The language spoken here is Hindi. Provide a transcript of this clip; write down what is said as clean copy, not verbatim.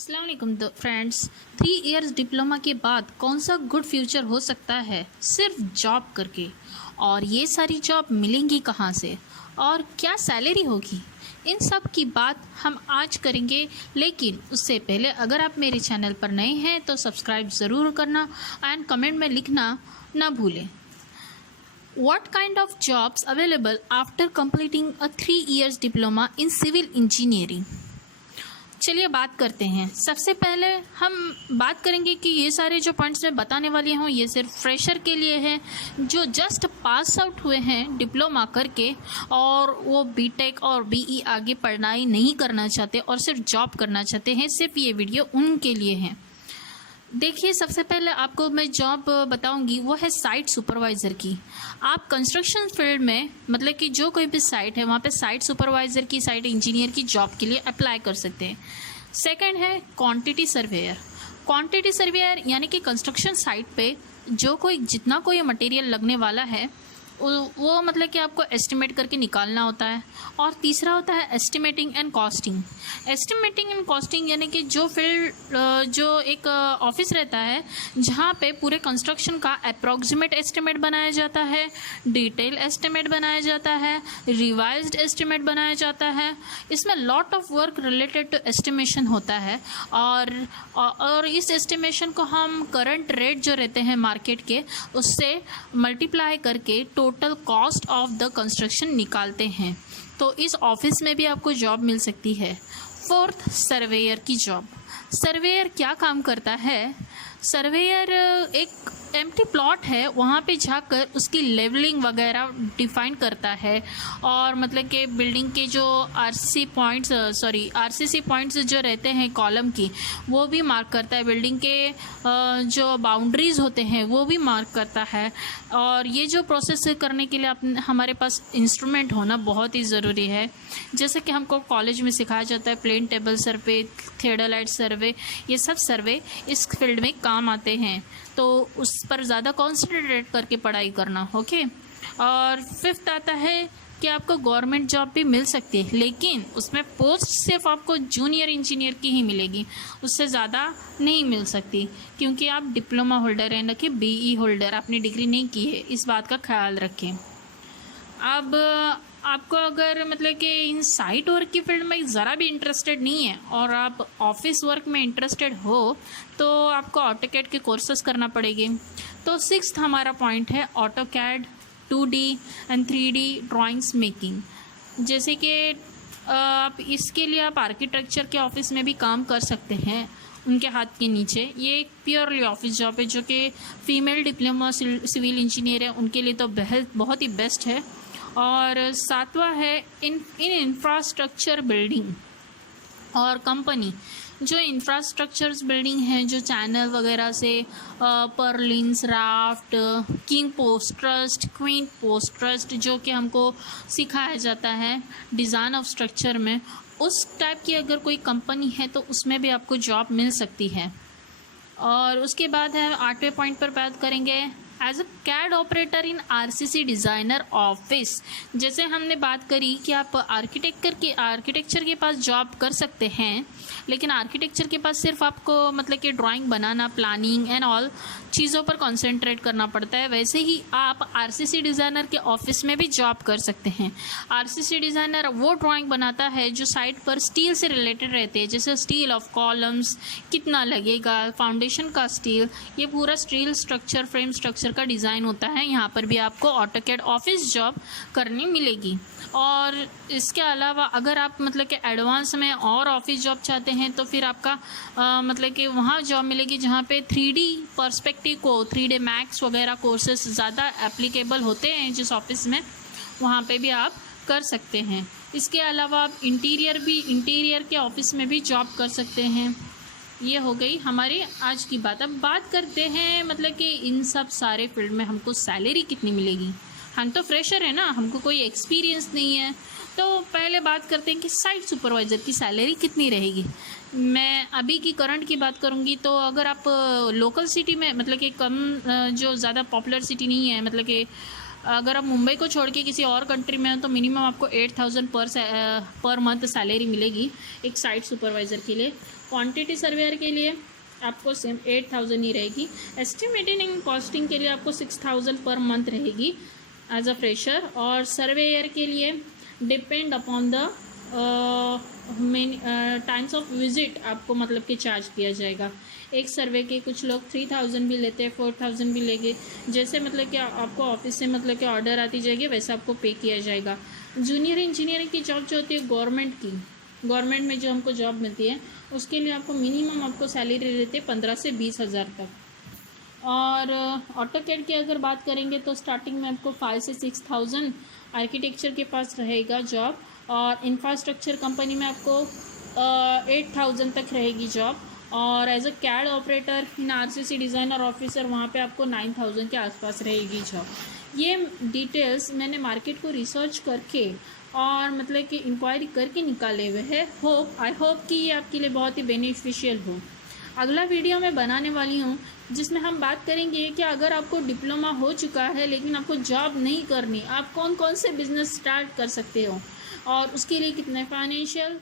अस्सलाम वालेकुम फ्रेंड्स। 3 इयर्स डिप्लोमा के बाद कौन सा गुड फ्यूचर हो सकता है सिर्फ जॉब करके, और ये सारी जॉब मिलेंगी कहाँ से और क्या सैलरी होगी, इन सब की बात हम आज करेंगे। लेकिन उससे पहले अगर आप मेरे चैनल पर नए हैं तो सब्सक्राइब ज़रूर करना एंड कमेंट में लिखना ना भूलें। What kind of jobs available after completing a 3 years diploma in civil engineering? चलिए बात करते हैं। सबसे पहले हम बात करेंगे कि ये सारे जो पॉइंट्स मैं बताने वाली हूँ ये सिर्फ फ्रेशर के लिए है जो जस्ट पास आउट हुए हैं डिप्लोमा करके और वो बीटेक और बीई आगे पढ़ाई नहीं करना चाहते और सिर्फ जॉब करना चाहते हैं। सिर्फ ये वीडियो उनके लिए है। देखिए, सबसे पहले आपको मैं जॉब बताऊंगी वो है साइट सुपरवाइज़र की। आप कंस्ट्रक्शन फील्ड में मतलब कि जो कोई भी साइट है वहाँ पे साइट सुपरवाइज़र की, साइट इंजीनियर की जॉब के लिए अप्लाई कर सकते हैं। सेकंड है क्वांटिटी सर्वेयर। क्वांटिटी सर्वेयर यानी कि कंस्ट्रक्शन साइट पे जो कोई जितना कोई मटेरियल लगने वाला है वो मतलब कि आपको एस्टिमेट करके निकालना होता है। और तीसरा होता है estimating and costing. Estimating and costing यानी कि जो फील्ड जो एक ऑफिस रहता है जहाँ पे पूरे कंस्ट्रक्शन का अप्रॉक्सीमेट एस्टिमेट बनाया जाता है, डिटेल एस्टिमेट बनाया जाता है, रिवाइज्ड एस्टिमेट बनाया जाता है। इसमें lot of work related to estimation होता है और इस एस्टिमेशन को हम करंट रेट जो रहते हैं मार्केट के उससे मल्टीप्लाई करके total cost of the construction निकालते हैं। तो इस ऑफिस में भी आपको जॉब मिल सकती है। फोर्थ, सर्वेयर की जॉब। सर्वेयर क्या काम करता है? सर्वेयर एक एम्प्टी प्लॉट है वहाँ पे जाकर उसकी लेवलिंग वगैरह डिफाइन करता है और मतलब कि बिल्डिंग के जो आरसीसी पॉइंट्स जो रहते हैं कॉलम की वो भी मार्क करता है। बिल्डिंग के जो बाउंड्रीज़ होते हैं वो भी मार्क करता है। और ये जो प्रोसेस करने के लिए हमारे पास इंस्ट्रूमेंट होना बहुत ही ज़रूरी है। जैसे कि हमको कॉलेज में सिखाया जाता है प्लेन टेबल सर्वे, थियोडोलाइट सर्वे, ये सब सर्वे इस फील्ड में काम आते हैं। तो उस पर ज़्यादा कॉन्सेंट्रेट करके पढ़ाई करना। ओके। और फिफ्थ आता है कि आपको गवर्नमेंट जॉब भी मिल सकती है, लेकिन उसमें पोस्ट सिर्फ आपको जूनियर इंजीनियर की ही मिलेगी, उससे ज़्यादा नहीं मिल सकती क्योंकि आप डिप्लोमा होल्डर हैं, न कि बीई होल्डर। आपने डिग्री नहीं की है, इस बात का ख्याल रखें। अब आपको अगर मतलब कि इन साइट वर्क की फील्ड में ज़रा भी इंटरेस्टेड नहीं है और आप ऑफिस वर्क में इंटरेस्टेड हो तो आपको ऑटोकैड के कोर्सेस करना पड़ेंगे। तो सिक्स्थ हमारा पॉइंट है AutoCAD, 2D and 3D drawings making. जैसे कि आप इसके लिए आप आर्किटेक्चर के ऑफिस में भी काम कर सकते हैं उनके हाथ के नीचे। ये एक प्योरली ऑफिस जॉब है जो कि फीमेल डिप्लोमा सिविल इंजीनियर है उनके लिए तो बहुत ही बेस्ट है। और सातवां है इन इंफ्रास्ट्रक्चर बिल्डिंग और कंपनी। जो इंफ्रास्ट्रक्चर्स बिल्डिंग हैं जो चैनल वगैरह से purlins, raft, king post trust, queen post trust जो कि हमको सिखाया जाता है डिज़ाइन ऑफ स्ट्रक्चर में, उस टाइप की अगर कोई कंपनी है तो उसमें भी आपको जॉब मिल सकती है। और उसके बाद है 8वें पॉइंट पर बात करेंगे as a CAD operator in RCC designer office. जैसे हमने बात करी कि आप आर्किटेक्चर के पास जॉब कर सकते हैं, लेकिन आर्किटेक्चर के पास सिर्फ आपको मतलब कि drawing banana, planning and all चीज़ों पर कंसंट्रेट करना पड़ता है। वैसे ही आप आरसीसी डिज़ाइनर के ऑफिस में भी जॉब कर सकते हैं। आरसीसी डिज़ाइनर वो ड्राइंग बनाता है जो साइट पर स्टील से रिलेटेड रहते हैं, जैसे स्टील ऑफ कॉलम्स कितना लगेगा, फाउंडेशन का स्टील, ये पूरा स्टील स्ट्रक्चर, फ्रेम स्ट्रक्चर का डिज़ाइन होता है। यहाँ पर भी आपको ऑटोकैड ऑफिस जॉब करनी मिलेगी। और इसके अलावा अगर आप मतलब कि एडवांस में और ऑफिस जॉब चाहते हैं तो फिर आपका मतलब कि वहाँ जॉब मिलेगी जहाँ पे 3D पर्सपेक्टिव को 3D मैक्स वगैरह कोर्सेस ज़्यादा एप्लीकेबल होते हैं जिस ऑफिस में, वहाँ पे भी आप कर सकते हैं। इसके अलावा आप इंटीरियर के ऑफिस में भी जॉब कर सकते हैं। ये हो गई हमारी आज की बात। अब बात करते हैं मतलब कि इन सब सारे फील्ड में हमको सैलरी कितनी मिलेगी। हम तो फ्रेशर है ना, हमको कोई एक्सपीरियंस नहीं है। तो पहले बात करते हैं कि साइट सुपरवाइज़र की सैलरी कितनी रहेगी। मैं अभी की करंट की बात करूंगी तो अगर आप लोकल सिटी में मतलब कि कम जो ज़्यादा पॉपुलर सिटी नहीं है मतलब कि अगर आप मुंबई को छोड़ के किसी और कंट्री में हो तो मिनिमम आपको 8,000 पर मंथ सैलरी मिलेगी एक साइट सुपरवाइज़र के लिए। क्वांटिटी सर्वेयर के लिए आपको सेम 8,000 ही रहेगी। एस्टिमेटिंग एंड कॉस्टिंग के लिए आपको 6,000 पर मंथ रहेगी एज अ फ्रेशर। और सर्वेयर के लिए depend upon the times of visit आपको मतलब कि चार्ज किया जाएगा। एक सर्वे के कुछ लोग 3,000 भी लेते हैं, 4,000 भी लेंगे। जैसे मतलब कि आपको ऑफिस से मतलब कि ऑर्डर आती जाएगी वैसे आपको पे किया जाएगा। जूनियर इंजीनियरिंग की जॉब जो होती है गवर्नमेंट में जो हमको जॉब मिलती है उसके लिए आपको मिनिमम आपको सैलरी रहती है 15 से 20,000 तक। और ऑटोकैड की अगर बात करेंगे तो स्टार्टिंग में आपको 5 से 6,000 आर्किटेक्चर के पास रहेगा जॉब। और इंफ्रास्ट्रक्चर कंपनी में आपको 8,000 तक रहेगी जॉब। और as a CAD operator in RCC designer officer वहाँ पे आपको 9,000 के आसपास रहेगी जॉब। ये डिटेल्स मैंने मार्केट को रिसर्च करके और मतलब कि इंक्वायरी करके निकाले हुए हैं। आई होप कि ये आपके लिए बहुत ही बेनिफिशियल हो। अगला वीडियो मैं बनाने वाली हूँ जिसमें हम बात करेंगे कि अगर आपको डिप्लोमा हो चुका है लेकिन आपको जॉब नहीं करनी, आप कौन कौन से बिज़नेस स्टार्ट कर सकते हो और उसके लिए कितने फाइनेंशियल